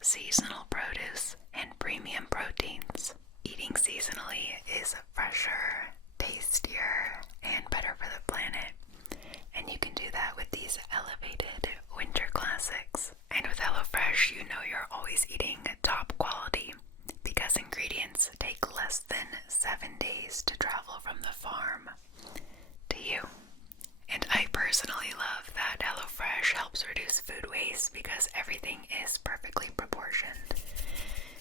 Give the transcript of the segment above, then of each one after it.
seasonal produce, and premium proteins. Eating seasonally is fresher, tastier, and better for the planet. And you can do that with these elevated winter classics. And with HelloFresh, you know you're always eating top quality because ingredients take less than 7 days to travel from the farm to you. And I personally love that HelloFresh helps reduce food waste because everything is perfectly proportioned.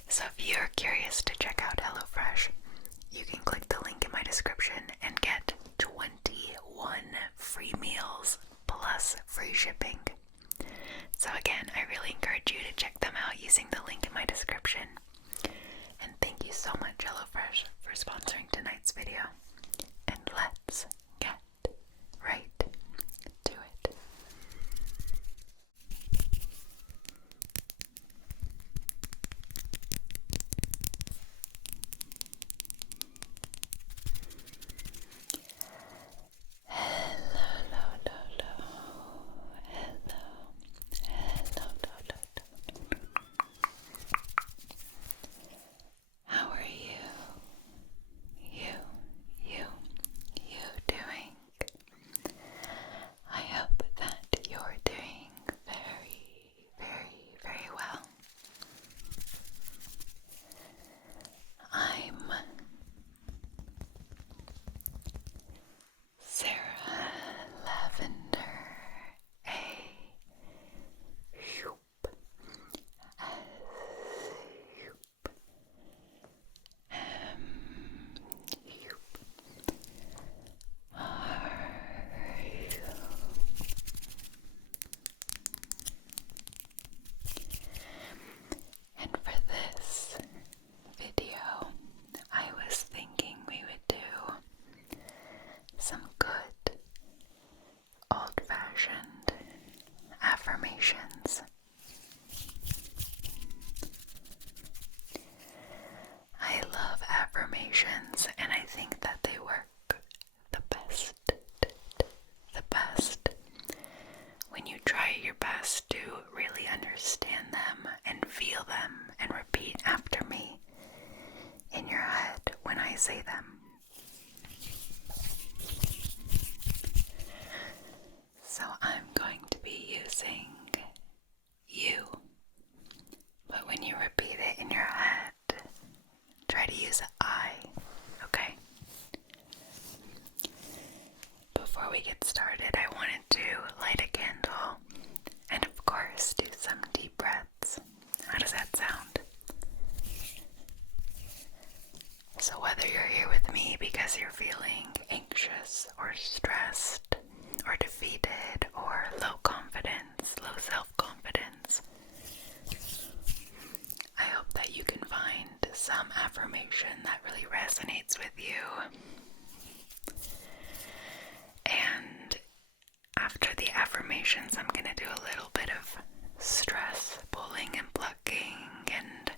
So if you're curious to check out HelloFresh, you can click the link in my description and get 21 free meals plus free shipping. So again, I really encourage you to check them out using the link in my description. And thank you so much, HelloFresh, for sponsoring tonight's video. And let's get right to it. How are you doing? I hope that you're doing very, very, very well. I'm Sarah Lavender, and for this video, I was thinking we would do some good old-fashioned affirmations. I love affirmations, and I think that they work the best when you try your best to really understand them and feel them and repeat after me in your head when I say them. So I'm going to be using you, but when you repeat it in your head, try to use I, okay? Before we get started, I wanted to light a candle and, of course, do some deep breaths. How does that sound? So whether you're here with me because you're feeling anxious or stressed or defeated or low confidence, low self-confidence, I hope that you can find some affirmation that really resonates with you. And after the affirmations, I'm going to do a little bit of stress pulling and plucking and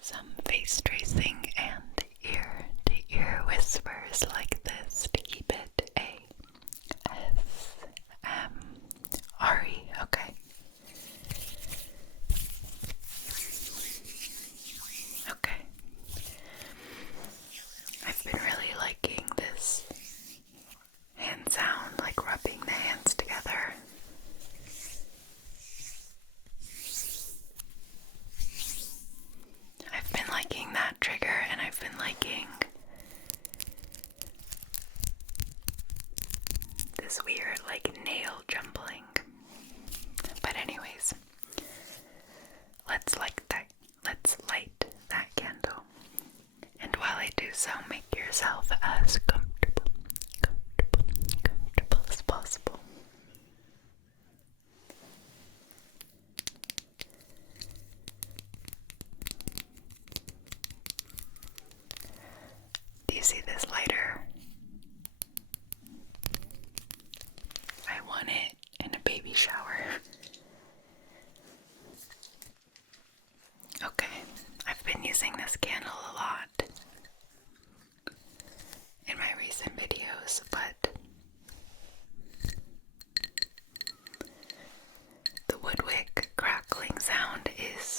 some face tracing and ear-to-ear whispers like this to keep it ASMR-y, okay? Okay. I've been really liking this hand sound, like rubbing the hands together. I've been liking that trigger, and I've been liking this weird, like, nail jumbling. But anyways, let's light that candle. And while I do so, make yourself as comfortable as possible. Do you see this lighter? I won it in a baby shower. Okay, I've been using this candle a lot in my recent videos, but the woodwick crackling sound is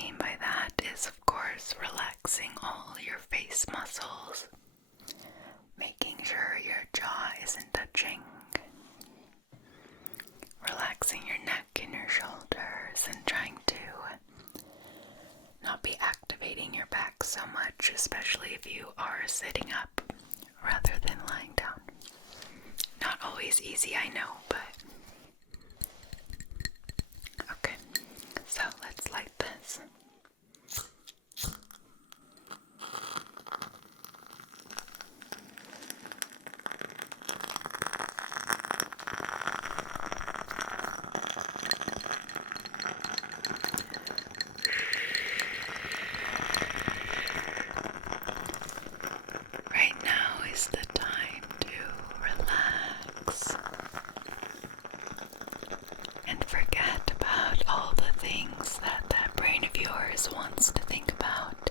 mean by that is, of course, relaxing all your face muscles, making sure your jaw isn't touching, relaxing your neck and your shoulders, and trying to not be activating your back so much, especially if you are sitting up rather than lying down. Not always easy, I know, but okay, so let's light this. Right now is the time to relax and forget about all the things that brain of yours wants to think about.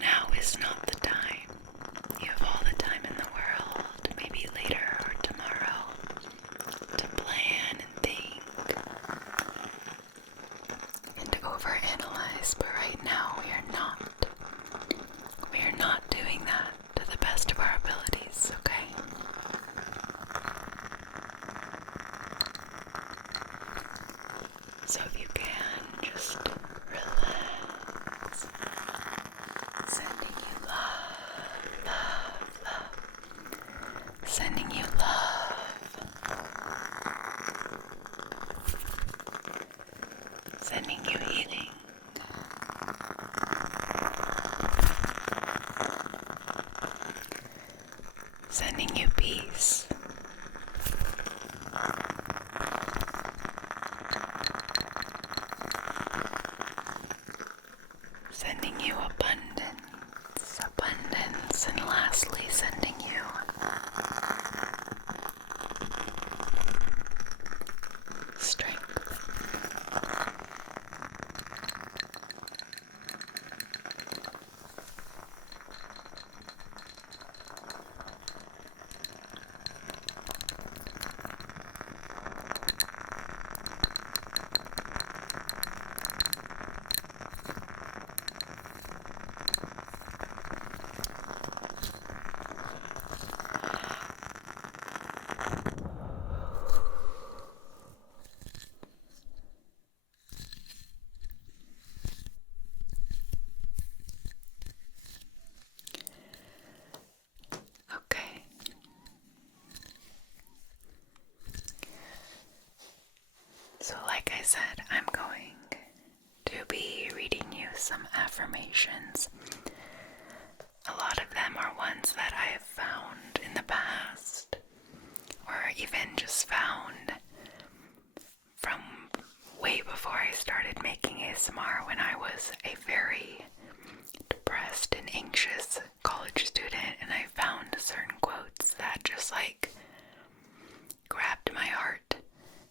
Now is not the time. You have all the time in the world, maybe later or tomorrow, to plan and think and overanalyze, but right now we are not. We are not doing that to the best of our abilities, okay? So if you can, just relax. Sending you love, love, love. Sending you love. Sending you healing. Sending you peace. Sending you abundance, and lastly, sending you strength. Okay. So like I said, I'm going to be reading you some affirmations. A lot of them are ones that I have found in the past, or even just found from way before I started making ASMR, when I was a very depressed and anxious college student, and I found certain quotes that just like grabbed my heart,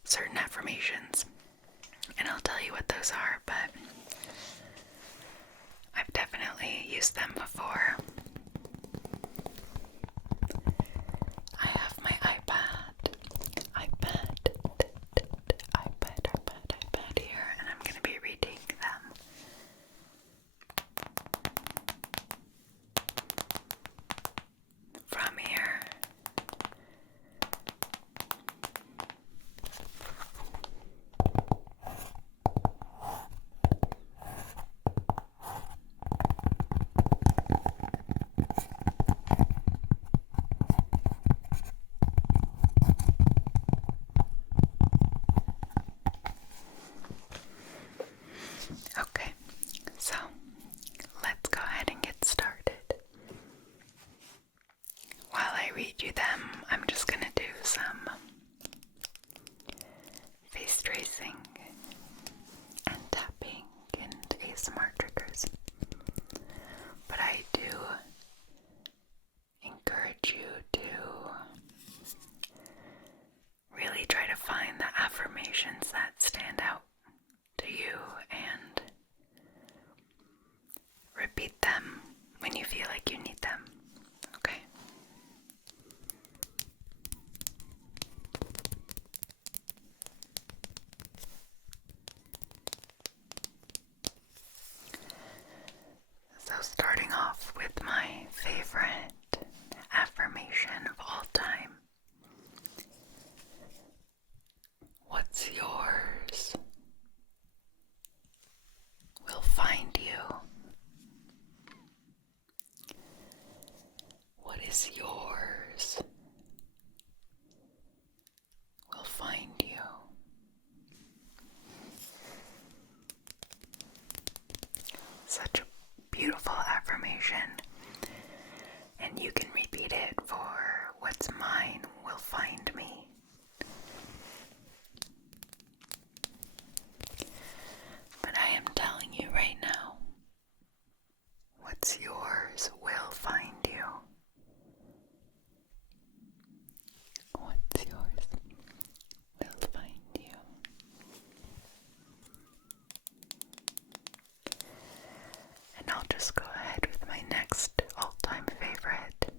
certain affirmations, and I'll tell you what those are, but I've definitely used them before. I have my iPad here, and I'm going to be reading them. From here. Okay, so let's go ahead and get started. While I read you them, I'm just going to do some face tracing and tapping and ASMR triggers. But I do encourage you to really try to find the affirmations that stand out to you and repeat them when you feel like you need them, okay? such a beautiful affirmation, and you can repeat it for what's mine will find me. But I am telling you right now, what's yours will find you. What's yours will find you. And I'll just go ahead with my next all-time favorite.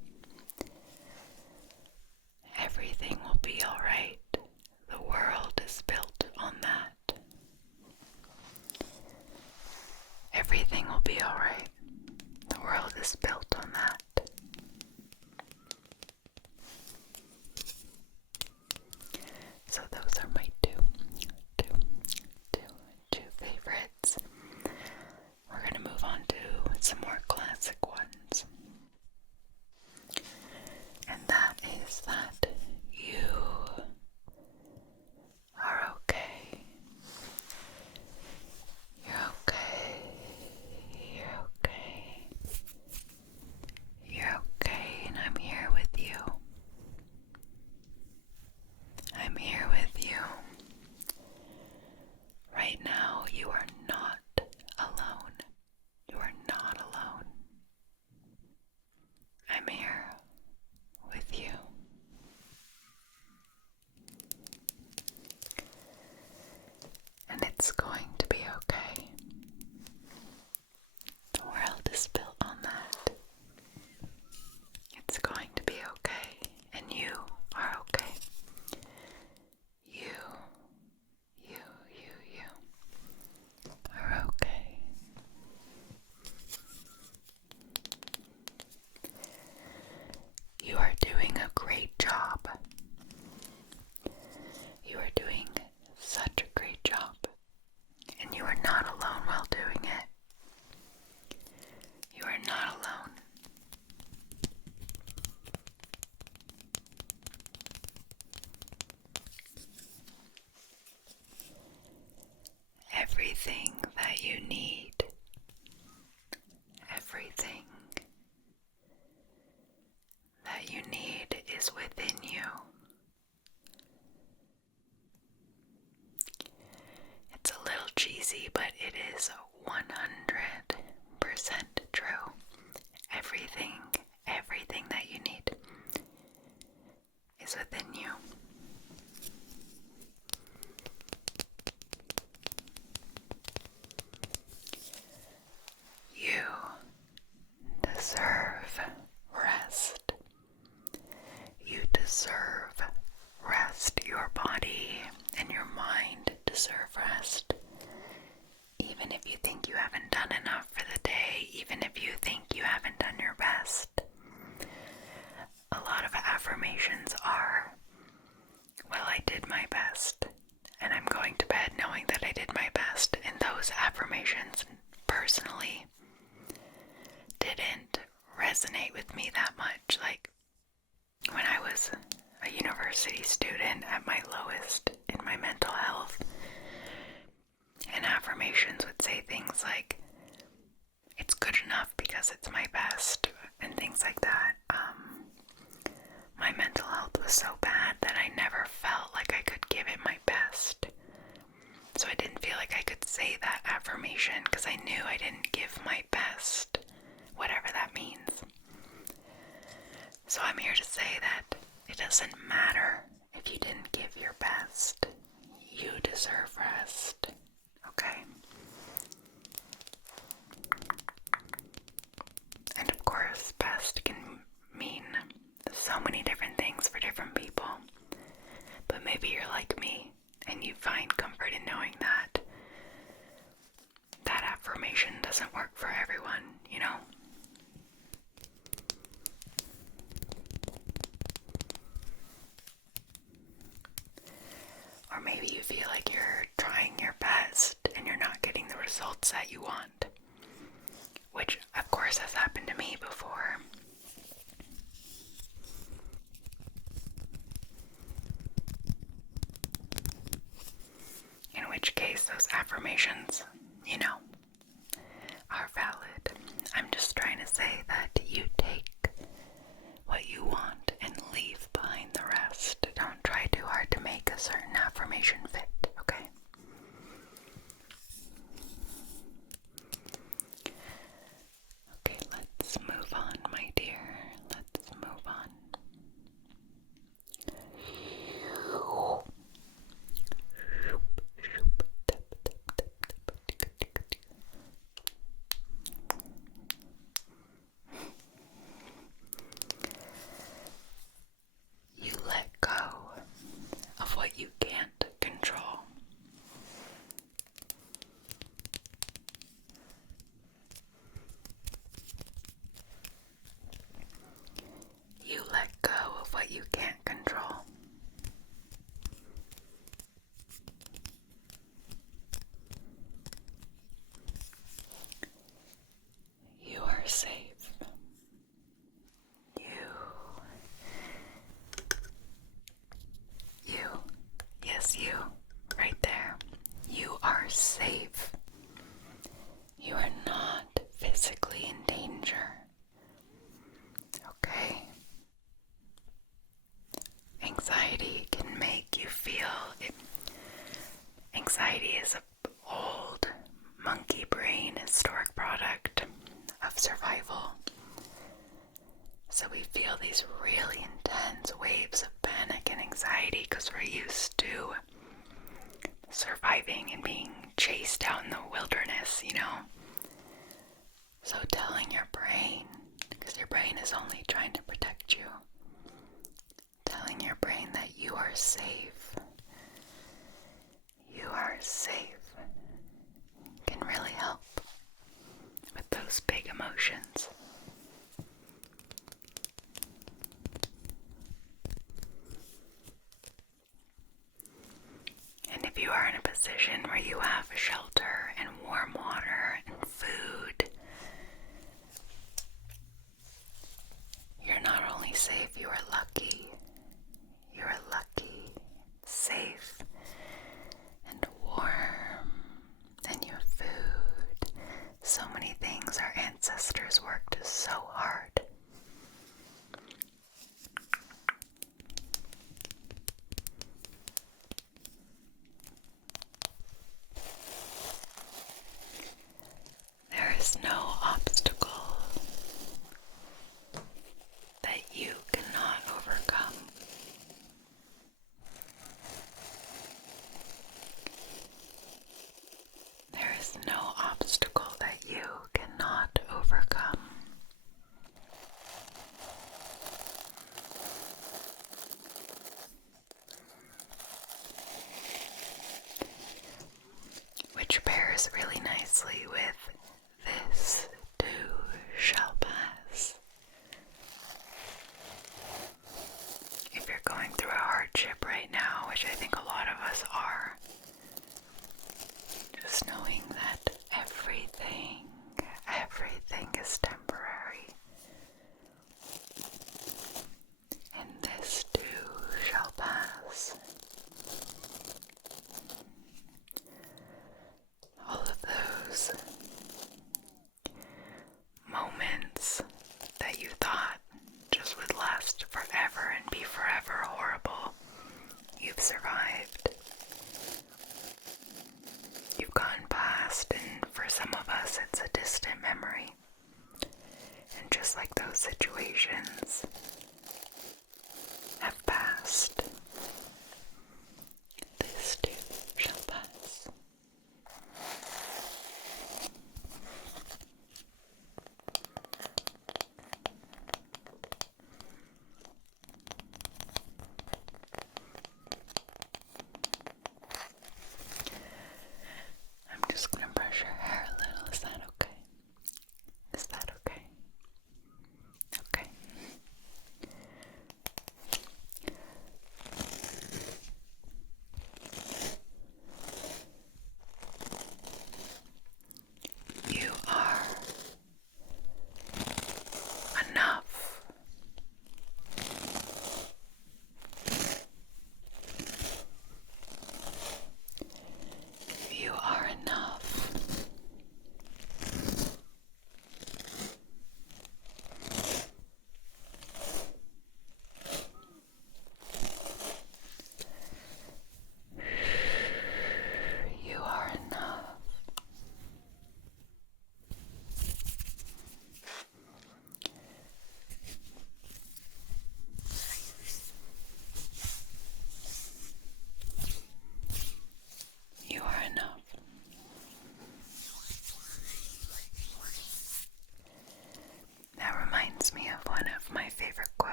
Everything will be alright. The world is built on that. Everything will be alright. The world is built on that. So those are my two favorites. We're going to move on to some more classic ones. And that is that you are okay. You're okay. You're okay. You're okay, and I'm here with you. I'm here with you. Right now, you are not alone. You are not alone. I'm here with you. And it's going to be okay. The world is built on that. It's going to be okay. And you are okay. You are okay. You are doing a great job. You are doing such a great job. And you are not alone while doing it. You are not alone. Everything that you need, everything that you need is within you. It's a little cheesy, but it is 100% true. Everything that you need is within you. You deserve rest. You deserve rest. Your body and your mind deserve rest. Even if you think you haven't done enough for the day, even if you think you haven't done your best. A lot of affirmations are, well, I did my best, and I'm going to bed knowing that I did my best. And those affirmations personally didn't resonate with me that much. Like when I was a university student at my lowest in my mental health, and affirmations would say things like, it's good enough because it's my best, and things like that. My mental health was so bad that I never felt like I could give it my best. So I didn't feel like I could say that affirmation because I knew I didn't give my best, whatever that means. So I'm here to say that it doesn't matter if you didn't give your best. You deserve rest. Okay? And of course, best can mean so many different things for different people. But maybe you're like me and you find comfort in knowing that that affirmation doesn't work for everyone, you know? Or maybe you feel like you're trying your best and you're not getting the results that you want. Which, of course, has happened to me before. In which case, those affirmations, are valid. I'm just trying to say that you take what you want and leave behind the rest. Don't try too hard to make a certain affirmation fit, okay? Okay, let's move on, my dear. Let's move on. You let go of what you can't control. You let go of what you can't control. You are safe. Yes, you, right there. You are safe. You are not physically in danger. Okay? Anxiety can make you feel it. Anxiety is an old monkey brain historic product of survival. So we feel these really intense waves of panic and anxiety because we're used to surviving and being chased out in the wilderness, you know? So telling your brain, because your brain is only trying to protect you, telling your brain that you are safe, can really help with those big emotions. And if you are in a position where you have shelter and warm water and food, you're not only safe, you are lucky. You are lucky, safe, and warm, and you have food. So many things our ancestors worked so hard. There is no obstacle that you cannot overcome. There is no obstacle that you cannot overcome. Which pairs really nicely with this too shall pass. If you're going through a hardship right now, which I think a lot of us are, just knowing that everything is temporary. And this too shall pass. All of those moments that you thought just would last forever and be forever horrible, you've survived. You've gone past, and for some of us it's a distant memory. And just like those situations have passed, this too shall pass. I'm just going to brush your hair a little. Is that okay? Is that okay? Okay.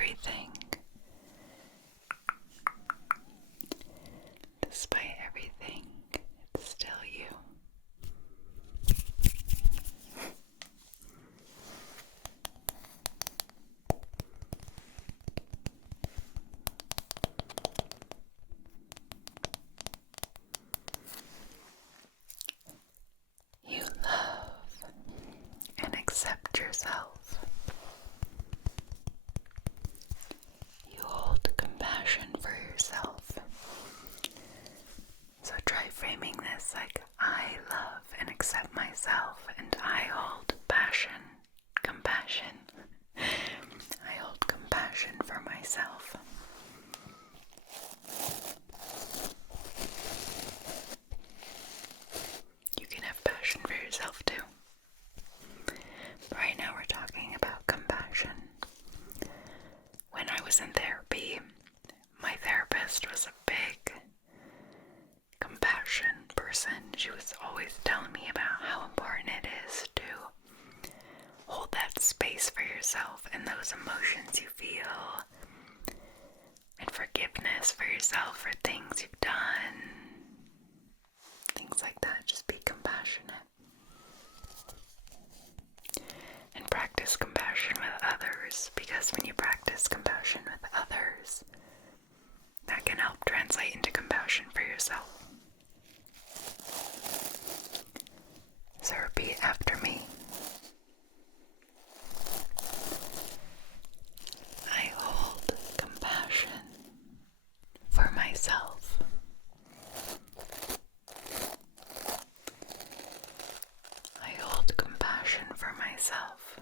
everything. Despite everything, it's still you. You love and accept yourself. You hold compassion for yourself. So try framing this like, I love and accept myself, and I hold compassion. I hold compassion for myself. You can have passion for yourself too. But right now we're talking about compassion. When I was in therapy, my therapist was a big compassion person. She was always telling me about how important it is to hold that space for yourself and those emotions you feel, and forgiveness for yourself for things you've done, things like that. Just be compassionate and practice compassion with others, because when you practice compassion with others, that can help translate into compassion for yourself. So repeat after me. I hold compassion for myself. I hold compassion for myself.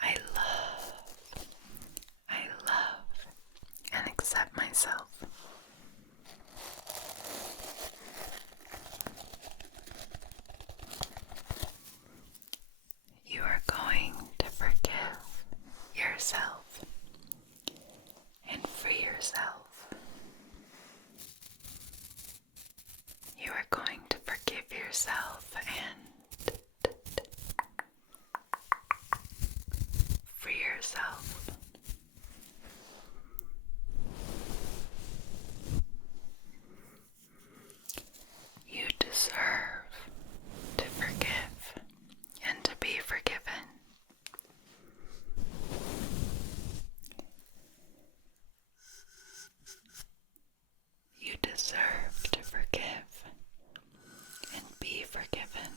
I love and accept myself. You are going to forgive yourself and free yourself. You are going to forgive yourself and free yourself. You deserve to forgive and to be forgiven. You deserve to forgive and be forgiven.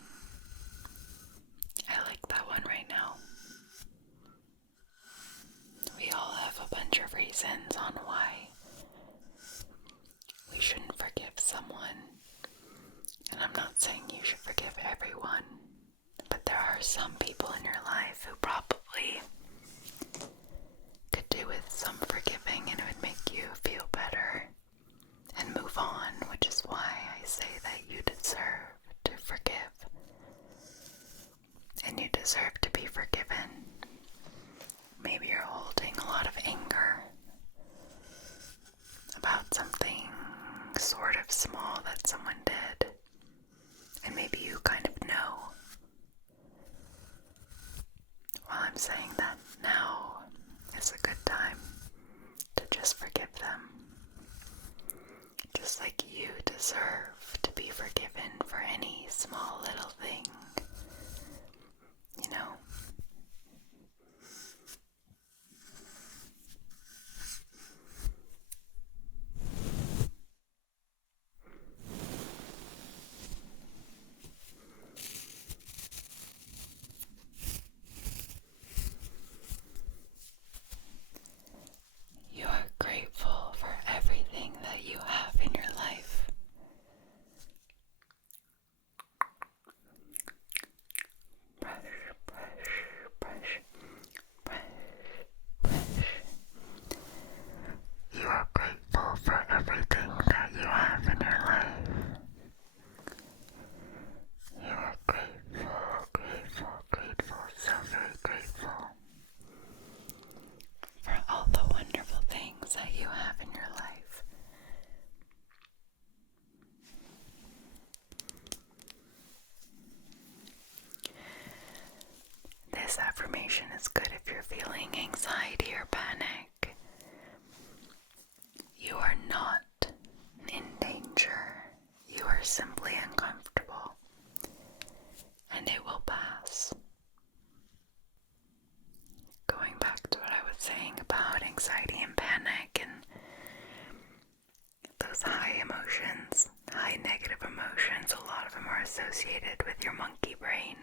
I like that one right now. We all have a bunch of reasons on why we shouldn't forgive someone. And I'm not saying you should forgive everyone, but there are some people in your life who probably could do with some forgiving, and it would make you feel better and move on, which is why I say that you deserve to forgive. And you deserve to be forgiven. Maybe you're holding a lot of anger about something sort of small that someone did, and maybe you kind of know. Well, I'm saying that now is a good time to just forgive them. Just like you deserve to be forgiven for any small little thing, you know? You are grateful for everything that you have in your life. affirmation is good if you're feeling anxiety or panic. You are not in danger. You are simply uncomfortable, and it will pass. Going back to what I was saying about anxiety and panic and those high emotions, high negative emotions, a lot of them are associated with your monkey brain.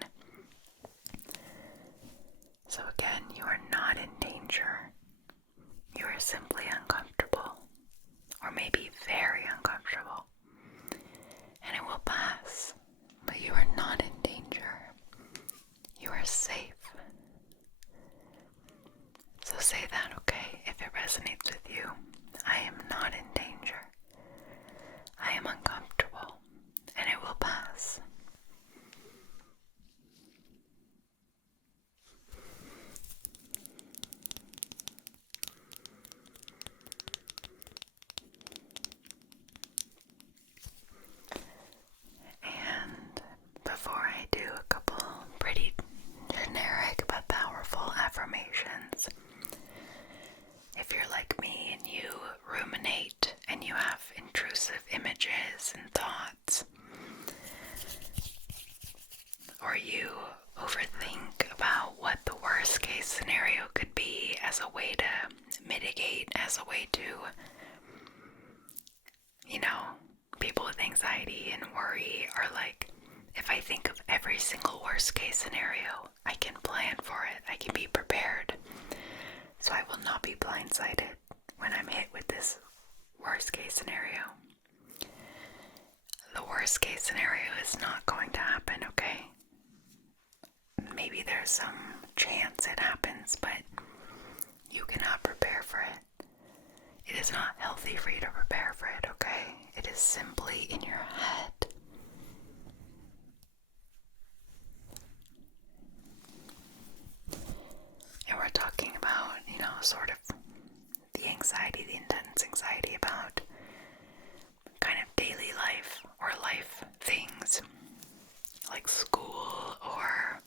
So again, you are not in danger. You are simply uncomfortable, or maybe very uncomfortable, and it will pass. But you are not in danger. You are safe. So say that, okay, if it resonates with you. I am not in danger. I am uncomfortable, and it will pass. And before I do a couple pretty generic but powerful affirmations, if you're like me and you ruminate and you have intrusive images and thoughts, or you overthink about what the worst case scenario could be as a way to mitigate, as a way to, people with anxiety and worry are like, if I think of every single worst case scenario, I can plan for it, I can be prepared, so I will not be blindsided when I'm hit with this worst case scenario. The worst case scenario is not going to happen, okay? Maybe there's some chance it happens, but you cannot prepare for it. It is not healthy for you to prepare for it, okay? It is simply in your head. And we're talking about, sort of the anxiety, the intense anxiety about kind of daily life or life things like school or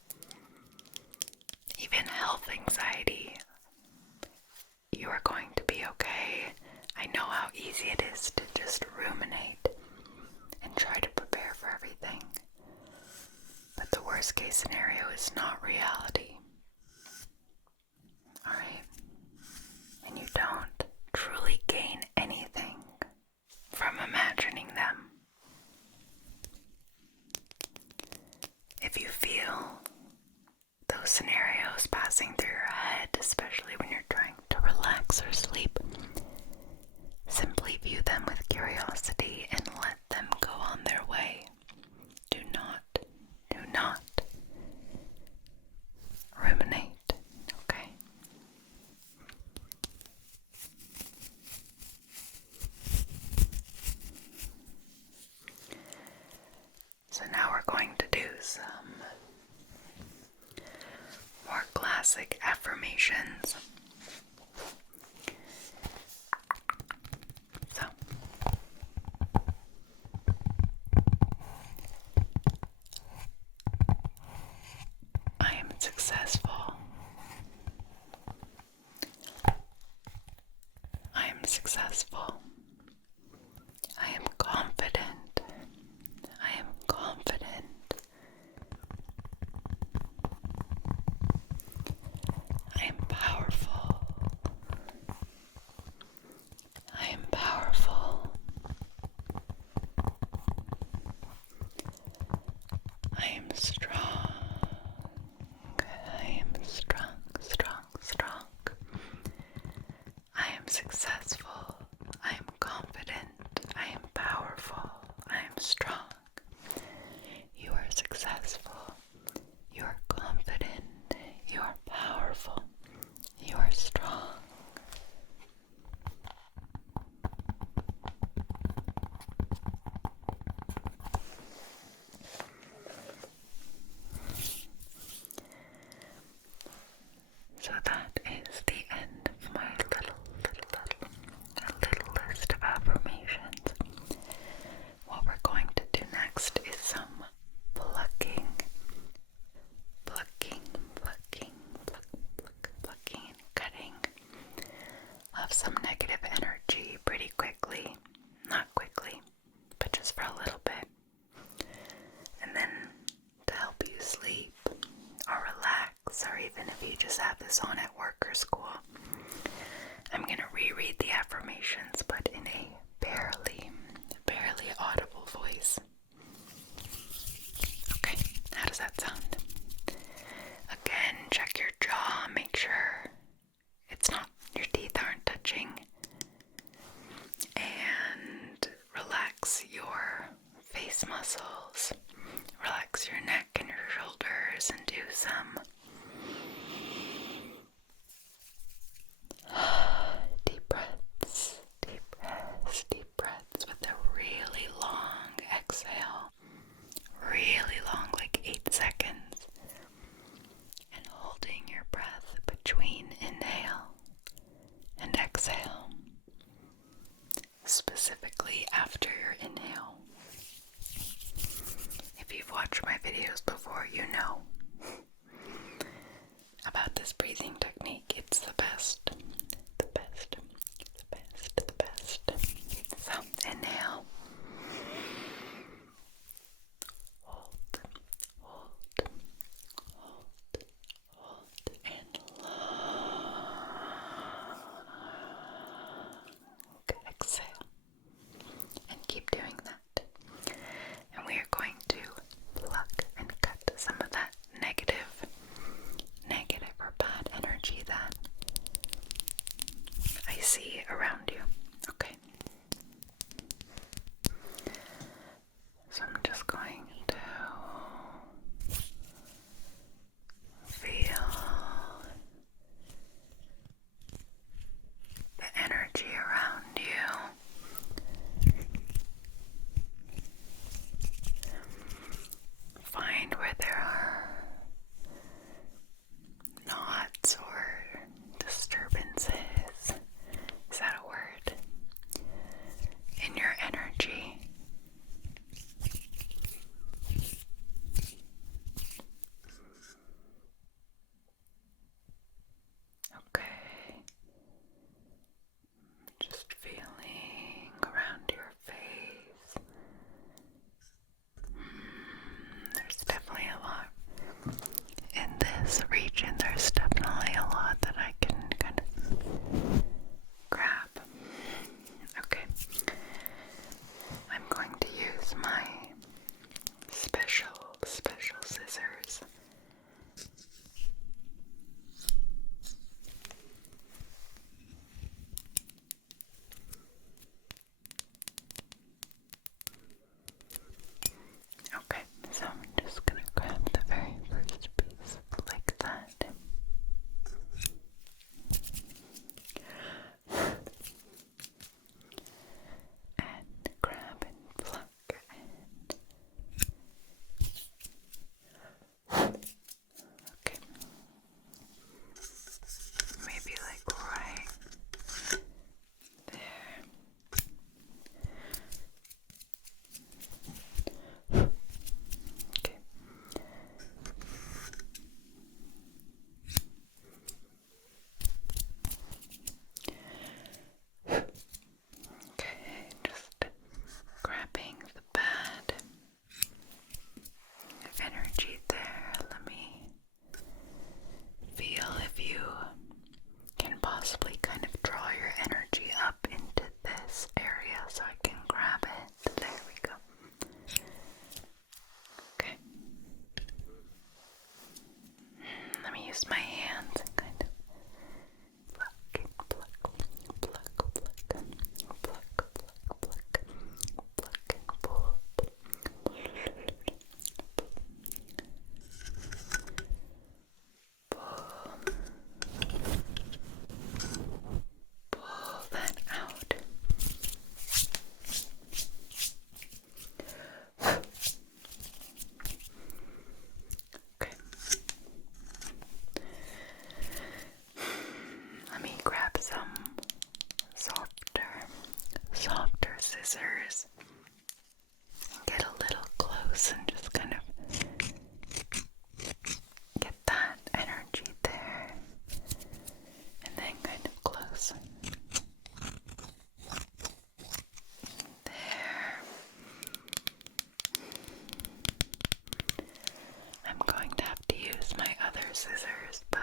even health anxiety. You are going to be okay. I know how easy it is to just ruminate and try to prepare for everything. But the worst case scenario is not reality. Alright? And you don't truly gain anything from imagining them. If you feel those scenarios passing through your head, especially when you're trying to relax or sleep, simply view them with curiosity and let them go on their way. Do not ruminate, okay? So now we're going to do some more classic affirmations. So, I am successful. I am successful. I am confident. I am confident. I am powerful. I am powerful. I am strong. I am strong, strong, strong. I am successful. I am confident. I am powerful. I am strong. You are successful. You are confident. You are powerful. You are strong. this on at work or school. I'm going to reread the affirmations, but in a barely audible voice. Okay, how does that sound? Again, check your jaw, make sure your teeth aren't touching. And relax your face muscles. Relax your neck and your shoulders and do some deep breaths with a really long exhale. Really long, like 8 seconds. And holding your breath between inhale and exhale. Specifically after your inhale. If you've watched my videos before, you know about this breathing technique. It's the best. The best. So, inhale. Hold. And long. Exhale. And keep doing that. And we are going to pluck and cut some of that negative or bad energy that I see around you. Okay. So I'm just going to feel the energy around you. Find where there are knots or disturbances. Is that a word? In your energy. Okay. Just feeling around your face. There's definitely a lot in this region. There's definitely a lot that I can kind of grab. Okay. I'm going to use my special scissors. Okay, so I'm just gonna grab the very first piece like that. And grab and pluck okay. Maybe like right there. Okay. Okay, just grabbing the bad energy there. Let me feel if you can possibly kind of draw your energy up into this area so I can grab it. There we go. Okay. Let me use my hands and kind of pluck and pull. Pull that out. Okay. Let me grab some softer scissors. Get a little close and just kind of get that energy there. And then kind of close. There. I'm going to have to use my other scissors, but